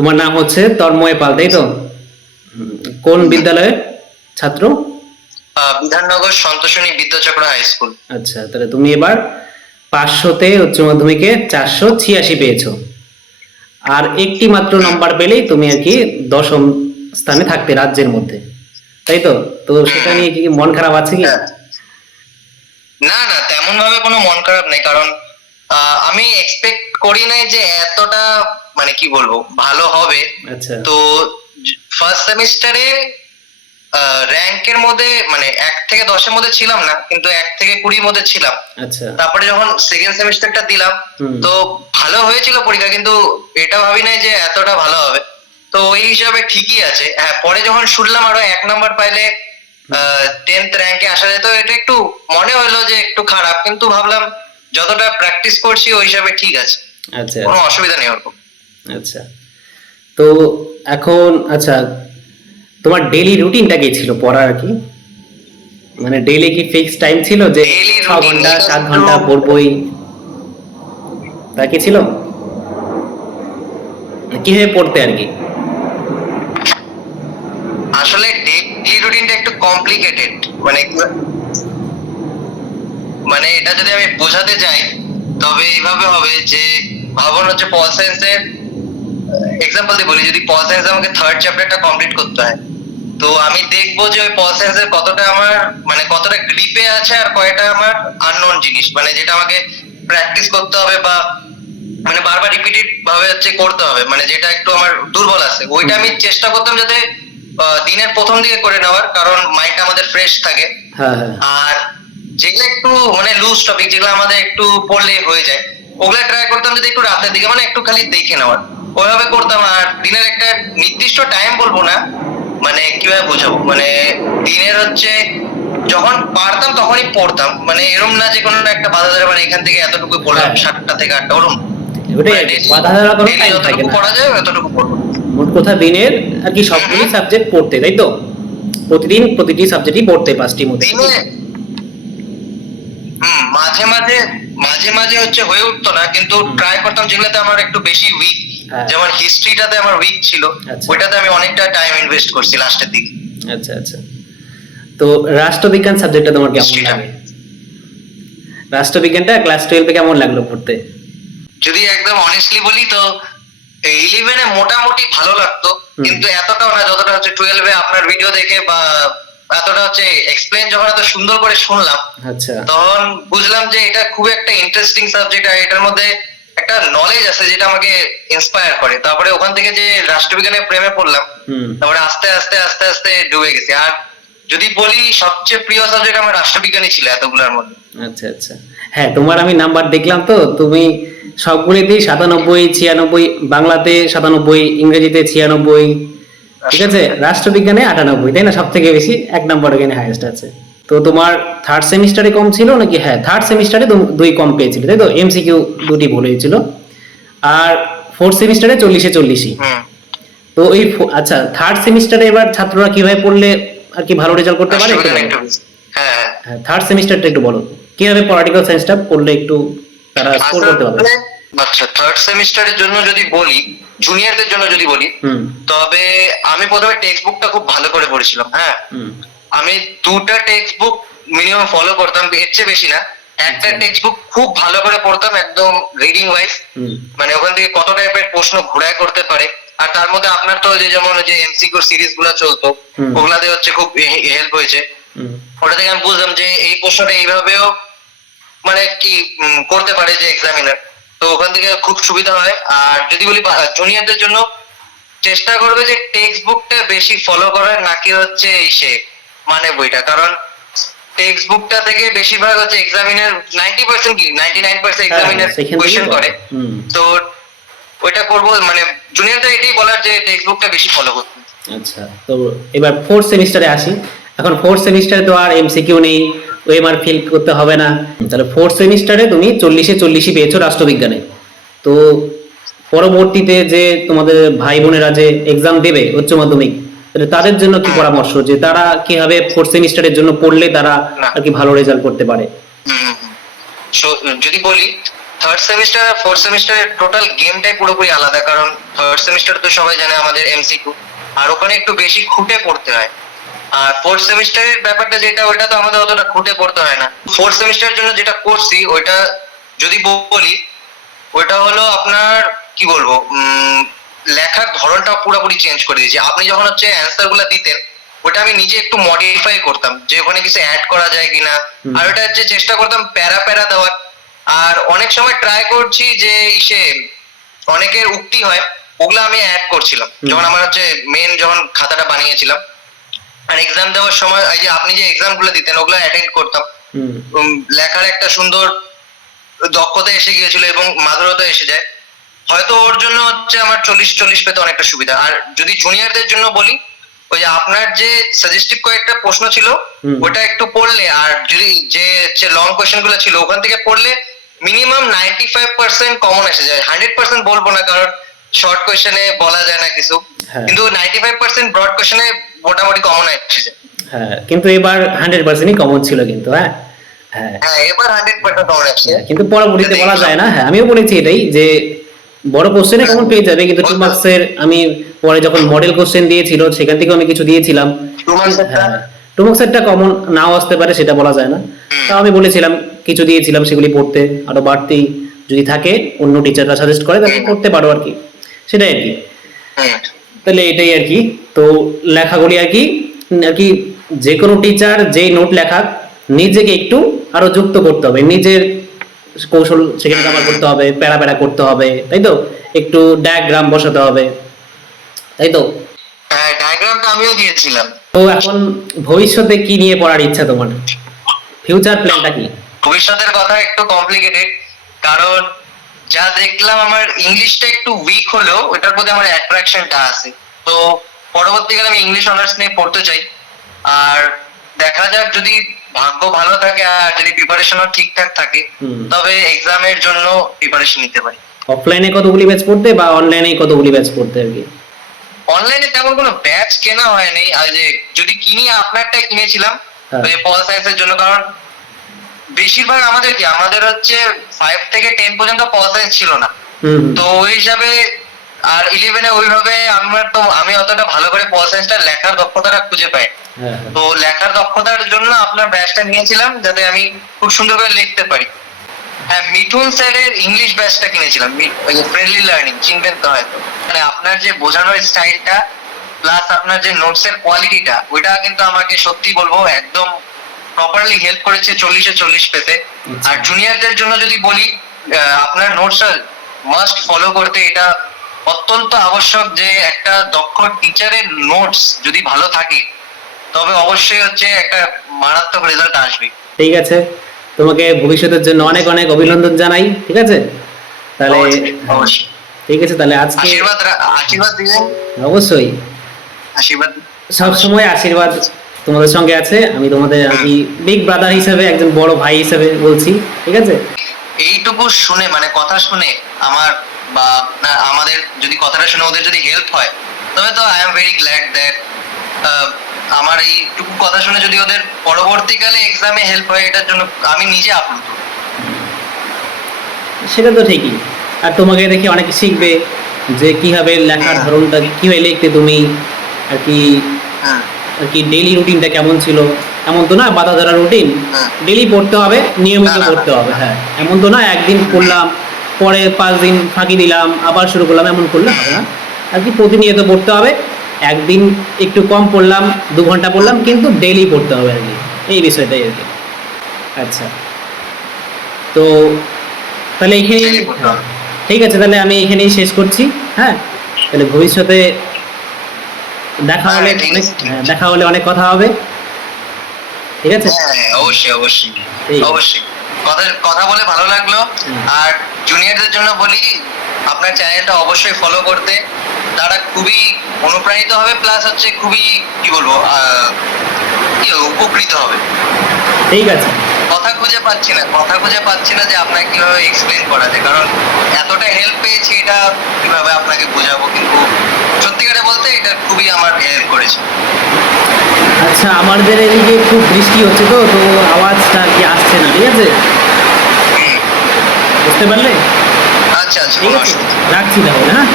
তোমার নাম হচ্ছে তন্ময় পাল, তাই তো? কোন বিদ্যালয়ের ছাত্র? Bidhannagar Santoshini Vidyachakra high school. আচ্ছা, তাহলে তুমি এবার 500-তে উচ্চ মাধ্যমিকে 486 পেয়েছো। আর একটি মাত্র নাম্বার পেলেই তুমি আর কি 10ম স্থানে থাকতে রাজ্যের মধ্যে, তাই তো? তো সেটা নিয়ে কি মন খারাপ আছে কি? হ্যাঁ। না না, তেমন ভাবে কোনো মন খারাপ নেই, কারণ আমি এক্সপেক্ট করি নাই যে এতটা মানে কি বলবো ভালো হবে। আচ্ছা তো ফার্স্ট সেমিস্টারে র্যাঙ্কের মধ্যে মানে 1 থেকে 10-এর মধ্যে ছিলাম না, কিন্তু 1 থেকে 20-এর মধ্যে ছিলাম। আচ্ছা। তারপরে যখন সেকেন্ড সেমিস্টারটা দিলাম, তো ভালো হয়েছিল পরীক্ষা, কিন্তু এটা ভাবি নাই যে এতটা ভালো হবে। তো ওই হিসাবে ঠিকই আছে। হ্যাঁ, পরে যখন শুনলাম আরো 1 নাম্বার পাইলে 10th র্যাঙ্কে আসা যেত, এটা একটু মনে হলো যে একটু খারাপ, কিন্তু ভাবলাম যতটা প্র্যাকটিস করছি ওই হিসাবে ঠিক আছে, আচ্ছা কোনো অসুবিধা নেই ওরকম। আচ্ছা। তো এখন আচ্ছা, তোমার ডেইলি রুটিনটা কি ছিল পড়ার আর কি? মানে ডেইলি কি ফিক্স টাইম ছিল যে Daily 6 routine ঘন্টা 7 একটু- ঘন্টা পড়বই, তা কি ছিল? কিভাবে পড়তে আর কি? আসলে ডেইলি রুটিনটা একটু কমপ্লিকেটেড, মানে মানে এটা যদি আমি বোঝাতে যাই তবে এইভাবে হবে যে, ভাবুন হচ্ছে পল সায়েন্সের এক্সাম্পল দিয়ে বলি, যদি পল সায়েন্সে আমাকে থার্ড চ্যাপ্টারটা কমপ্লিট করতে হয়, তো আমি দেখবো যে ওই পল সায়েন্সের কতটা আমার মানে কতটা গ্রিপে আছে আর কয়টা আমার আননোন জিনিস, মানে যেটা আমাকে প্র্যাকটিস করতে হবে বা মানে বারবার রিপিটেড ভাবে হচ্ছে করতে হবে, মানে যেটা একটু আমার দুর্বল আছে ওইটা আমি চেষ্টা করতাম যাতে দিনের প্রথম দিকে করে নেওয়ার, কারণ মাইন্ডটা আমাদের ফ্রেশ থাকে। হ্যাঁ হ্যাঁ। আর যেগুলো একটু মানে লুজ টপিক, যেগুলো আমাদের একটু পড়লে হয়ে যায়, ওগুলা ট্রাই করতাম যদি একটু রাতের দিকে মানে একটু খালি দেখে নেওয়ার, ওইভাবে করতাম। আর দিনের একটা নির্দিষ্ট টাইম বলবো না, মানে কিভাবে বোঝাবো, মানে দিনের হচ্ছে যখন পারতাম তখনই পড়তাম, মানে এরম না যে কোনো একটা বাধা ধরে মানে এখান থেকে এতটুকু পড়লাম, হ্যাঁ। 7টা থেকে 8টা ওরম। ওটাই মানে আর কি, বাধা ধরা কোনো টাইম থাকে যতটুকু না। পড়া যায় ততটুকু পড়বো। মোট কথা দিনের আর কি সবগুলি সাবজেক্ট পড়তে, তাই তো? প্রতিদিন প্রতিটি সাবজেক্টই পড়তে 5টির মধ্যে। দিনে মাঝে মাঝে মাঝে মাঝে হচ্ছে হয়ে উঠতো না, কিন্তু ট্রাই করতাম যেগুলোতে আমার একটু বেশি উইক, হ্যাঁ। যেমন হিস্ট্রিটাতে আমার উইক ছিল, আচ্ছা। ওইটাতে আমি অনেকটা টাইম ইনভেস্ট করছি লাস্টের দিকে। আচ্ছা আচ্ছা। তো রাষ্ট্রবিজ্ঞান সাবজেক্টটা তোমার কেমন হিস্ট্রিটা লাগে? রাষ্ট্রবিজ্ঞানটা ক্লাস 12-এ কেমন লাগলো পড়তে? যদি একদম অনেস্টলি বলি তো 11-এ মোটামুটি ভালো লাগতো, কিন্তু এতটাও না যতটা হচ্ছে 12-এ আপনার ভিডিও দেখে বা এতটা হচ্ছে এক্সপ্লেইন যখন এত সুন্দর করে শুনলাম, আচ্ছা। তখন বুঝলাম যে এটা খুব একটা ইন্টারেস্টিং সাবজেক্ট, আর এটার মধ্যে একটা নলেজ আছে যেটা আমাকে ইন্সপায়ার করে। তারপরে ওখান থেকে যে রাষ্ট্রবিজ্ঞানের প্রেমে পড়লাম, তারপরে আস্তে আস্তে আস্তে আস্তে ডুবে গেছি। আর যদি বলি সবচেয়ে প্রিয় সাবজেক্ট আমার রাষ্ট্রবিজ্ঞানই ছিল এতগুলোর মধ্যে। আচ্ছা আচ্ছা। হ্যাঁ, তোমার আমি নাম্বার দেখলাম, তো তুমি সবগুলিতেই 97, 96, বাংলাতে 97, ইংরেজিতে 96, ঠিক আছে? রাষ্ট্রবিজ্ঞানে 98, তাই না? সব থেকে বেশি 1 নাম্বার এখানে হাইয়েস্ট আছে। তো তোমার থার্ড সেমিস্টারে কম ছিল নাকি? হ্যাঁ, থার্ড সেমিস্টারে 2 কম পেয়েছিল, তাই তো? এমসিকিউ 2টি ভুল হয়েছিল। আর ফোর্থ সেমিস্টারে 40-এ 40ই। তো এই আচ্ছা, থার্ড সেমিস্টারে এবার ছাত্ররা কিভাবে পড়লে আর কি ভালো রেজাল্ট করতে পারে? হ্যাঁ হ্যাঁ, থার্ড সেমিস্টারটা একটু বলো, কিভাবে পলিটিক্যাল সায়েন্সটা পড়লে একটু তারা স্কোর করতে পারবে? আচ্ছা, থার্ড সেমিস্টারের জন্য যদি বলি, জুনিয়রদের জন্য যদি বলি, তবে আমি প্রথমে টেক্সট বুকটা খুব ভালো করে পড়েছিলাম। হ্যাঁ, আমি 2টা টেক্সট বুক মিনিমাম ফলো করতাম, এর চেয়ে বেশি না। একটা টেক্সট বুক খুব ভালো করে পড়তাম একদম রিডিং ওয়াইজ, মানে ওখান থেকে কত টাইপের প্রশ্ন ঘোরায় করতে পারে। আর তার মধ্যে আপনার তো যে যেমন যে এমসিকিউ সিরিজ গুলা চলতো, ওগুলাতে হচ্ছে খুব হেল্প হয়েছে। ওটা থেকে আমি বুঝলাম যে এই প্রশ্নটা এইভাবেও মানে কি করতে পারে যে এক্সামিনার, তো ওখান থেকে খুব সুবিধা হয়। আর যদি বলি জুনিয়রদের জন্য, চেষ্টা করবে যে টেক্সট বুকটা বেশি ফলো করার, নাকি হচ্ছে সে মানে বইটা, কারণ টেক্সট বুকটা থেকে বেশিরভাগ হচ্ছে এক্সামিনার 90% কি 99% এক্সামিনার কোশ্চেন করে। তো ওইটা করবো, মানে জুনিয়রদের এটাই বলার যে টেক্সট বুকটা বেশি ফলো করতে। আচ্ছা, তো এবার ফোর্থ সেমিস্টারে আসি। এখন ফোর্থ সেমিস্টারে তো আর এমসিকিউ নেই, ওএমআর ফিল করতে হবে না। তাহলে ফোর্থ সেমিস্টারে তুমি 40-এ 40ই পেয়েছো রাষ্ট্রবিজ্ঞানে। তো পরবর্তীতে যে তোমাদের ভাই বোনেরা যে এক্সাম দেবে উচ্চ মাধ্যমিক, তাহলে তাদের জন্য কি পরামর্শ, যে তারা কিভাবে ফোর্থ সেমিস্টারের জন্য পড়লে তারা আর কি ভালো রেজাল্ট করতে পারে? যদি বলি থার্ড সেমিস্টার আর ফোর্থ সেমিস্টারের টোটাল গেমটাই পুরোপুরি আলাদা, কারণ থার্ড সেমিস্টার তো সবাই জানে আমাদের এমসিকিউ, আর ওখানে একটু বেশি খুঁটে পড়তে হয়। আর ফোর্থ সেমিস্টারের ব্যাপারটা যেটা, ওইটা তো আমাদের অতটা খুঁটে পড়তে হয় না। ফোর্থ সেমিস্টারের জন্য যেটা করছি ওইটা যদি বলি, ওইটা হলো আপনার কি বলবো, লেখার ধরনটা পুরোপুরি চেঞ্জ করে দিয়েছি। আপনি যখন হচ্ছে অ্যান্সার গুলা দিতেন, ওটা আমি নিজে একটু মডিফাই করতাম যে ওখানে কিছু অ্যাড করা যায় কিনা, আর ওটা হচ্ছে চেষ্টা করতাম প্যারা প্যারা দেওয়ার। আর অনেক সময় ট্রাই করছি যে অনেকের উক্তি হয়, ওগুলো আমি অ্যাড করছিলাম যখন আমার হচ্ছে মেন যখন খাতাটা বানিয়েছিলাম। আর এক্সাম দেওয়ার সময় এই যে আপনি যে এক্সাম গুলো দিতেন ওগুলো অ্যাটেন্ড করতাম। লেখার একটা সুন্দর দক্ষতা এসে গিয়েছিল এবং মাধুরতা এসে যায়। হয়তো ওর জন্য হচ্ছে আমার 40 পেতে অনেকটা সুবিধা। আর যদি জুনিয়রদের জন্য বলি, ওই যে আপনার যে সাজেস্টিভ কয়েকটা প্রশ্ন ছিল ওটা একটু পড়লে, আর যদি যে লং কোয়েশ্চেন গুলো ছিল ওখান থেকে পড়লে মিনিমাম 95% কমন এসে যায়। 100% বলবো না, কারণ শর্ট কোয়েশ্চেনে বলা যায় না কিছু, কিন্তু 95% ব্রড কোয়েশ্চেনে মোটামুটি কমন এসে যায়। হ্যাঁ, কিন্তু এবার 100%ই কমন ছিল কিন্তু। হ্যাঁ হ্যাঁ হ্যাঁ, এবার 100% কমন আসছে, কিন্তু পরবর্তীতে বলা যায় না। হ্যাঁ, আমিও বলেছি এটাই যে বড় কোশ্চেনে কমন পেয়ে যাবে, কিন্তু 2 মার্কসের আমি পরে যখন মডেল কোশ্চেন দিয়েছিল সেখান থেকেও আমি কিছু দিয়েছিলাম। 2 মার্কসেরটা কমন নাও আসতে পারে, সেটা বলা যায় না। তো আমি বলেছিলাম কিছু দিয়েছিলাম সেগুলি পড়তে, আরো বাড়তি যদি থাকে অন্য টিচাররা সাজেস্ট করে তাহলে পড়তে পারো আর কি, সেটাই আর কি। তাহলে এটাই আর কি। তো লেখাগুলি আর কি যে কোনো টিচার যেই নোট লেখাক নিজেকে একটু আরো যুক্ত করতে হবে, নিজের কৌশল সেখানে ব্যবহার করতে হবে, প্যারা প্যারা করতে হবে, তাই তো? একটু ডায়াগ্রাম বসাতে হবে, তাই তো? হ্যাঁ, ডায়াগ্রামটা আমিও দিয়েছিলাম। তো এখন ভবিষ্যতে কি নিয়ে পড়ার ইচ্ছা তোমার? ফিউচার প্ল্যানটা কি? ভবিষ্যতের কথা একটু কমপ্লিকেটেড, কারণ যা দেখলাম আমার ইংলিশটা একটু উইক হলেও ওটার প্রতি আমার অ্যাট্রাকশনটা আছে। তো পরবর্তীকালে আমি ইংলিশ অনার্স নিয়ে পড়তে চাই। আর দেখা যাক, যদি ভাগ্য ভালো থাকে আর যদি প্রিপারেশনও ঠিকঠাক থাকে তবে এক্সামের জন্য প্রিপারেশন নিতে পারি। অফলাইনে কতগুলি ব্যাচ পড়তে বা অনলাইনে কতগুলি ব্যাচ পড়তে আর কি? অনলাইনে তেমন কোনো ব্যাচ কেনা হয়নি, আর যে যদি কিনি আপনারটাই কিনেছিলাম পল সায়েন্সের জন্য, কারণ বেশিরভাগ আমাদের হচ্ছে 5 থেকে 10 পর্যন্ত পল সায়েন্স ছিল না। তো ওই হিসাবে আর 11-এ ওইভাবে আমি অতটা ভালো করে পল সায়েন্সটা লেখার দক্ষতাটা খুঁজে পাই। তো লেখার দক্ষতার জন্য আপনার ব্যাচটা নিয়েছিলাম যাতে আমি খুব সুন্দর করে লিখতে পারি। হ্যাঁ, মিঠুন স্যারের ইংলিশ ব্যাচটা কিনেছিলাম, ফ্রেন্ডলি লার্নিং, চিনবেন তো হয়তো। মানে আপনার যে বোঝানোর স্টাইলটা প্লাস আপনার যে নোটস এর কোয়ালিটিটা, ওইটা কিন্তু আমাকে সত্যি বলবো একদম প্রপারলি হেল্প করেছে 40-এ 40 পেতে। আর জুনিয়রদের জন্য যদি বলি, আপনার নোটসটা মাস্ট ফলো করতে, এটা অত্যন্ত আবশ্যক যে একটা দক্ষ টিচারের নোটস যদি ভালো থাকে তবে অবশ্যই হচ্ছে একটা মারাত্মক রেজাল্ট আসবে। ঠিক আছে, তোমাকে ভবিষ্যতের জন্য অনেক অনেক অভিনন্দন জানাই। ঠিক আছে, তাহলে অবশ্যই। ঠিক আছে, তাহলে আজকে আশীর্বাদ দিবেন। অবশ্যই, আশীর্বাদ সব সময় আশীর্বাদ তোমাদের সঙ্গে আছে। আমি তোমাদের আর কি বিগ ব্রাদার হিসেবে, একজন বড় ভাই হিসেবে বলছি। ঠিক আছে, এইটুকু শুনে মানে কথা শুনে আমার বা আমাদের যদি কথাটা শুনে ওদের যদি হেল্প হয় তবে তো I am very glad that আমার এইটুকু কথা শুনে যদি ওদের পরবর্তীকালে এক্সামে হেল্প হয়, এটার জন্য আমি নিজে আপ্লুত। সেটা তো ঠিকই। আর তোমাকে দেখে অনেকে শিখবে যে কিভাবে লেখার ধরনটা, কিভাবে লিখতে তুমি আর কি ডেইলি রুটিনটা কেমন ছিল। এমন তো না বাধা ধরা রুটিন, ডেইলি পড়তে হবে, নিয়মিত পড়তে হবে। হ্যাঁ, এমন তো না একদিন পড়লাম পরে 5 দিন ফাঁকি দিলাম আবার শুরু করলাম, এমন করলে হবে না আর কি। প্রতিনিয়ত পড়তে হবে, একদিন একটু কম পড়লাম, 2 ঘন্টা পড়লাম, কিন্তু ডেইলি পড়তে হবে আর কি, এই বিষয়টাই আর কি। আচ্ছা, তো তাহলে এইখানেই, ঠিক আছে, তাহলে আমি এখানেই শেষ করছি। হ্যাঁ, তাহলে ভবিষ্যতে দেখা হলে অনেক কথা হবে। ঠিক আছে, অবশ্যই অবশ্যই অবশ্যই। কথা বলে ভালো লাগলো। আর জুনিয়রদের জন্য বলি আপনার চ্যানেলটা অবশ্যই ফলো করতে, তারা খুবই অনুপ্রাণিত হবে, প্লাস হচ্ছে খুবই কি বলবো উপকৃত হবে। ঠিক আছে, কথা খুঁজে পাচ্ছি না যে আপনাকে কিভাবে এক্সপ্লেন করা যায়, কারণ এতটা হেল্প পেয়েছি, এটা কিভাবে আপনাকে বোঝাবো। কিন্তু সত্যিকারে বলতে এটা খুবই আমার হেল্প করেছে। আচ্ছা, আমাদের এদিকে খুব বৃষ্টি হচ্ছে, তো আওয়াজটা কি আসছে না? ঠিক আছে, বুঝতে আচ্ছা আচ্ছা ঠিক কোনো আছে, অসুবিধা নেই। রাখছি তাহলে, হ্যাঁ।